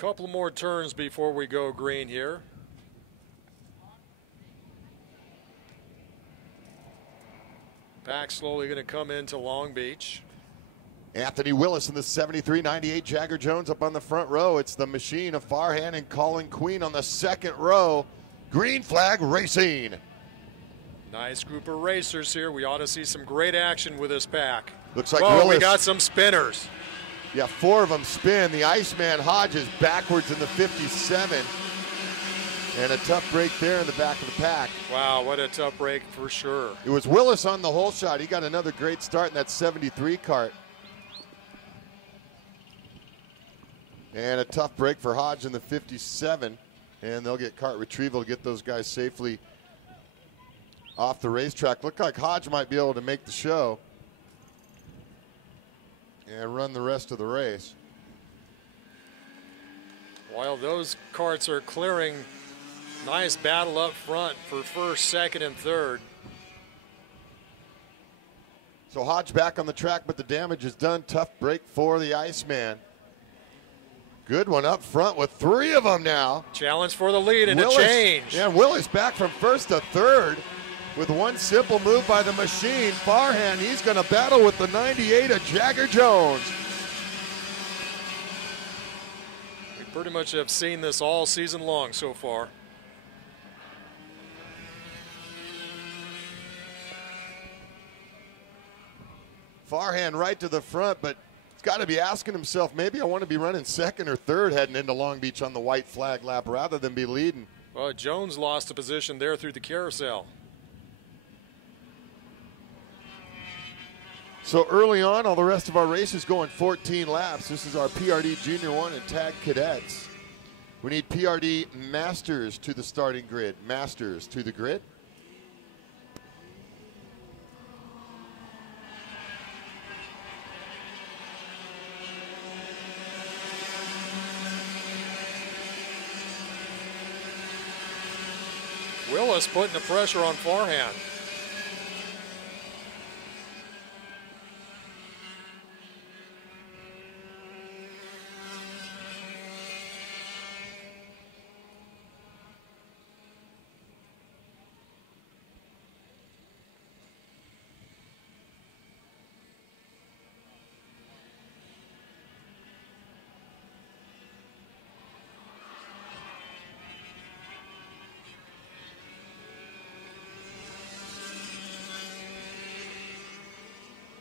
Couple more turns before we go green here. Pack slowly going to come into Long Beach. Anthony Willis in the 73-98 Jagger Jones up on the front row. It's the machine of Farhan and Colin Queen on the second row. Green flag racing. Nice group of racers here. We ought to see some great action with this pack. Looks like Willis. We got some spinners. Yeah, 4 of them spin. The Iceman Hodges backwards in the 57. And a tough break there in the back of the pack. Wow, what a tough break for sure. It was Willis on the hole shot. He got another great start in that 73 cart. And a tough break for Hodge in the 57. And they'll get cart retrieval to get those guys safely off the racetrack. Looked like Hodge might be able to make the show and run the rest of the race. While those carts are clearing, nice battle up front for first, second, and third. So Hodge back on the track, but the damage is done. Tough break for the Iceman. Good one up front with 3 of them now. Challenge for the lead and Willis, a change. Yeah, Willis back from first to third with one simple move by the machine. Farhan, he's going to battle with the 98 of Jagger Jones. We pretty much have seen this all season long so far. Farhan right to the front, but he's got to be asking himself, maybe I want to be running second or third heading into Long Beach on the white flag lap rather than be leading. Well, Jones lost a position there through the carousel. So early on, all the rest of our races going 14 laps. This is our PRD Junior 1 and Tag Cadets. We need PRD Masters to the starting grid. Masters to the grid. Willis putting the pressure on Farhan.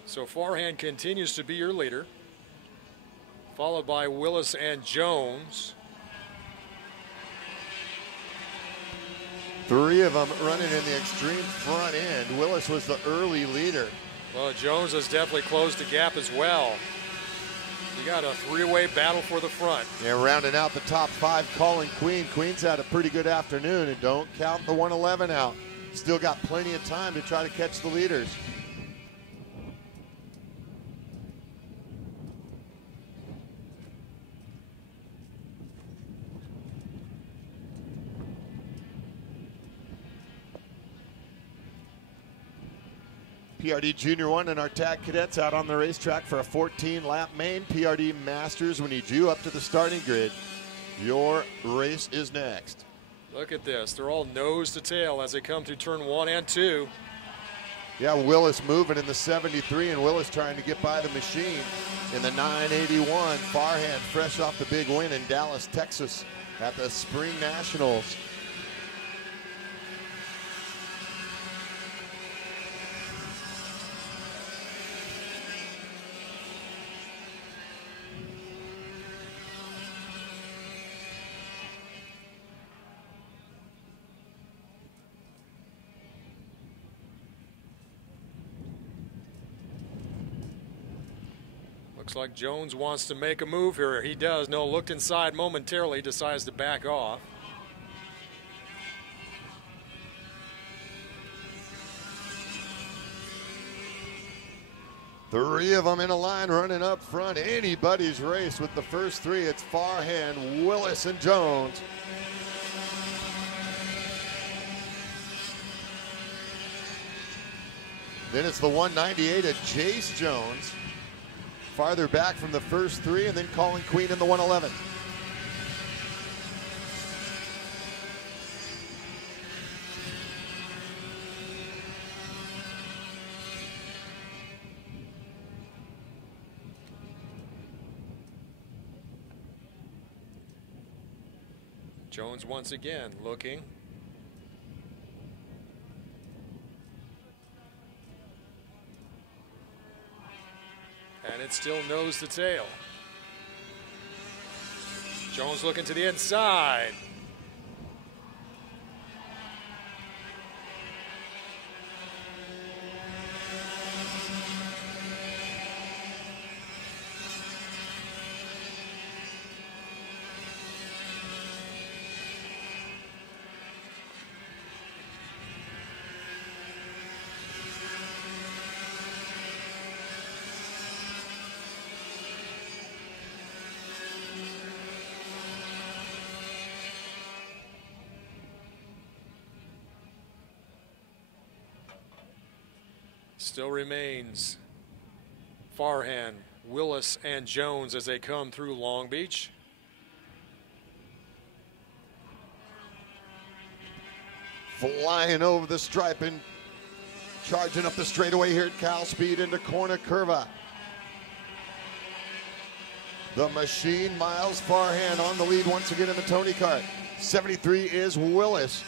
So Farhan continues to be your leader, followed by Willis and Jones. 3 of them running in the extreme front end. Willis was the early leader. Well, Jones has definitely closed the gap as well. You got a 3-way battle for the front. And rounding out the top 5, Colin Queen. Queen's had a pretty good afternoon, and don't count the 111 out. Still got plenty of time to try to catch the leaders. PRD Junior 1 and our Tag Cadets out on the racetrack for a 14-lap main. PRD Masters, we need you up to the starting grid. Your race is next. Look at this. They're all nose to tail as they come through turn 1 and 2. Yeah, Willis moving in the 73, and Willis trying to get by the machine in the 981. Farhan fresh off the big win in Dallas, Texas at the Spring Nationals. Looks like Jones wants to make a move here. He does. No, looked inside momentarily, decides to back off. Three of them in a line running up front. Anybody's race with the first 3. It's Farhan, Willis, and Jones. Then it's the 198 of Jace Jones. Farther back from the first 3, and then Colin Queen in the 111. Jones once again looking. And it's still nose to tail. Jones looking to the inside. Still remains Farhan, Willis, and Jones as they come through Long Beach. Flying over the stripe and charging up the straightaway here at Cal Speed into Corner Curva. The machine, Miles Farhan, on the lead once again in the Tony Kart. 73 is Willis.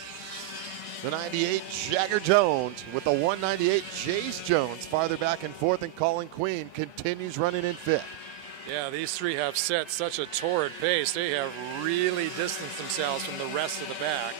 The 98, Jagger Jones, with the 198, Jace Jones farther back and forth, and Colin Queen continues running in fifth. Yeah, these three have set such a torrid pace. They have really distanced themselves from the rest of the pack.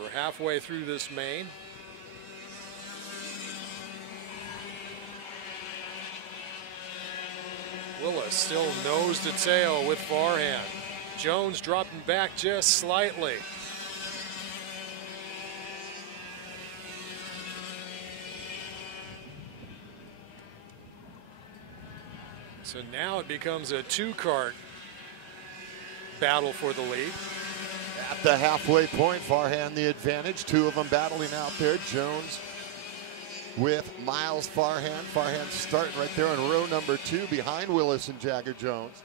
We're halfway through this main. Willis still nose to tail with Farhan. Jones dropping back just slightly. So now it becomes a two-kart battle for the lead. At the halfway point, Farhan the advantage. Two of them battling out there. Jones with Miles Farhan. Farhan starting right there on row number 2 behind Willis and Jagger Jones.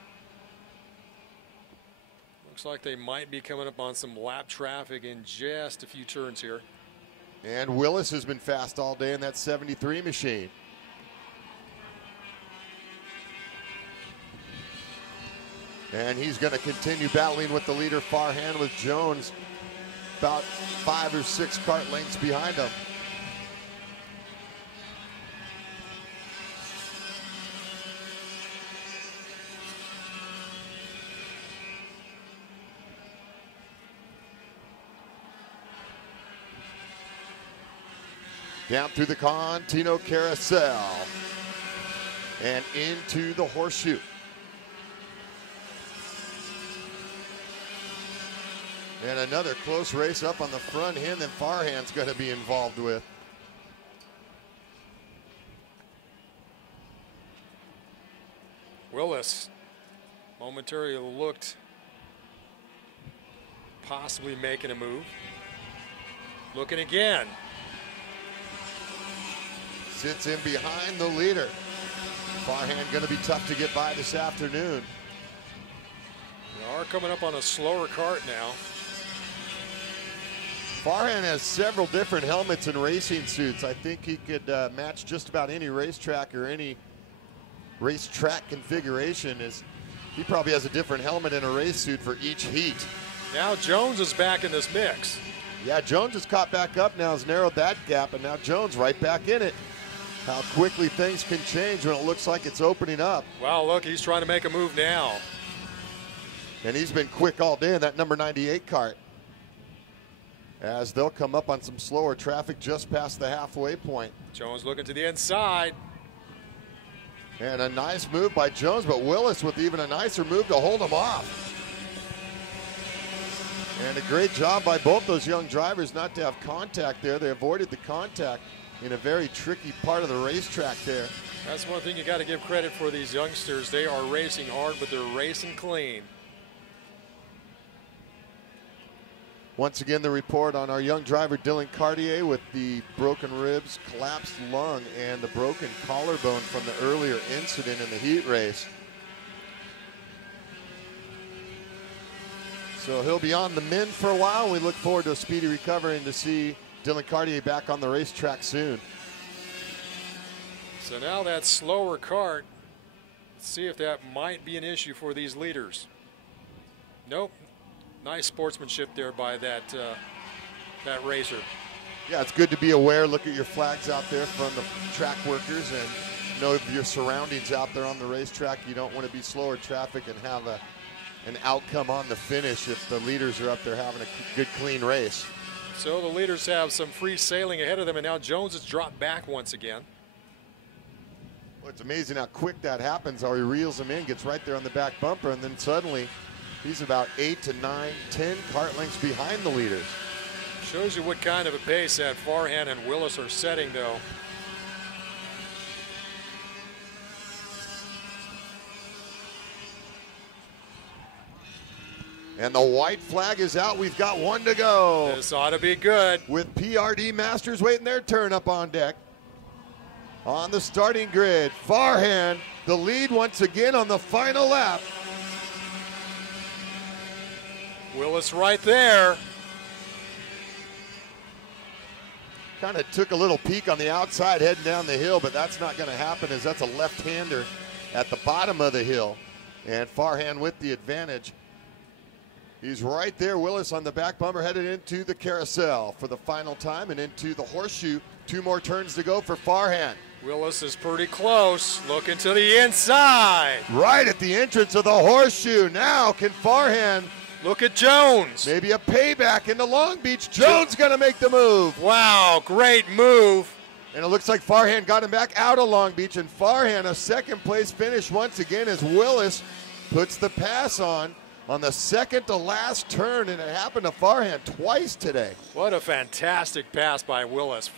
Looks like they might be coming up on some lap traffic in just a few turns here. And Willis has been fast all day in that 73 machine. And he's going to continue battling with the leader, Farhan, with Jones about 5 or 6 kart lengths behind him. Down through the Contino Carousel and into the horseshoe. And another close race up on the front end that Farhan's going to be involved with. Willis momentarily looked possibly making a move. Looking again. Sits in behind the leader. Farhan going to be tough to get by this afternoon. We are coming up on a slower kart now. Farhan has several different helmets and racing suits. I think he could match just about any racetrack or any racetrack configuration. He probably has a different helmet and a race suit for each heat. Now Jones is back in this mix. Yeah, Jones has caught back up now, has narrowed that gap, and now Jones right back in it. How quickly things can change when it looks like it's opening up. Wow, look, he's trying to make a move now. And he's been quick all day in that number 98 kart, as they'll come up on some slower traffic just past the halfway point. Jones looking to the inside. And a nice move by Jones, but Willis with even a nicer move to hold him off. And a great job by both those young drivers not to have contact there. They avoided the contact in a very tricky part of the racetrack there. That's one thing you got to give credit for these youngsters. They are racing hard, but they're racing clean. Once again, the report on our young driver Dylan Cartier with the broken ribs, collapsed lung, and the broken collarbone from the earlier incident in the heat race. So he'll be on the mend for a while. We look forward to a speedy recovery and to see Dylan Cartier back on the racetrack soon. So now that slower kart, let's see if that might be an issue for these leaders. Nope. Nice sportsmanship there by that racer. Yeah, it's good to be aware. Look at your flags out there from the track workers and know your surroundings out there on the racetrack. You don't want to be slower traffic and have an outcome on the finish if the leaders are up there having a good, clean race. So the leaders have some free sailing ahead of them, and now Jones has dropped back once again. Well, it's amazing how quick that happens, how he reels him in, gets right there on the back bumper, and then suddenly he's about 8 to 9, 10 kart lengths behind the leaders. Shows you what kind of a pace that Farhan and Willis are setting, though. And the white flag is out. We've got one to go. This ought to be good. With PRD Masters waiting their turn up on deck. On the starting grid, Farhan, the lead once again on the final lap. Willis right there. Kind of took a little peek on the outside heading down the hill, but that's not going to happen as that's a left-hander at the bottom of the hill. And Farhan with the advantage. He's right there, Willis on the back bumper, headed into the carousel for the final time and into the horseshoe. 2 more turns to go for Farhan. Willis is pretty close, looking to the inside. Right at the entrance of the horseshoe. Now can Farhan... Look at Jones. Maybe a payback into Long Beach. Jones going to make the move. Wow, great move. And it looks like Farhan got him back out of Long Beach. And Farhan, a second place finish once again as Willis puts the pass on the second to last turn. And it happened to Farhan twice today. What a fantastic pass by Willis.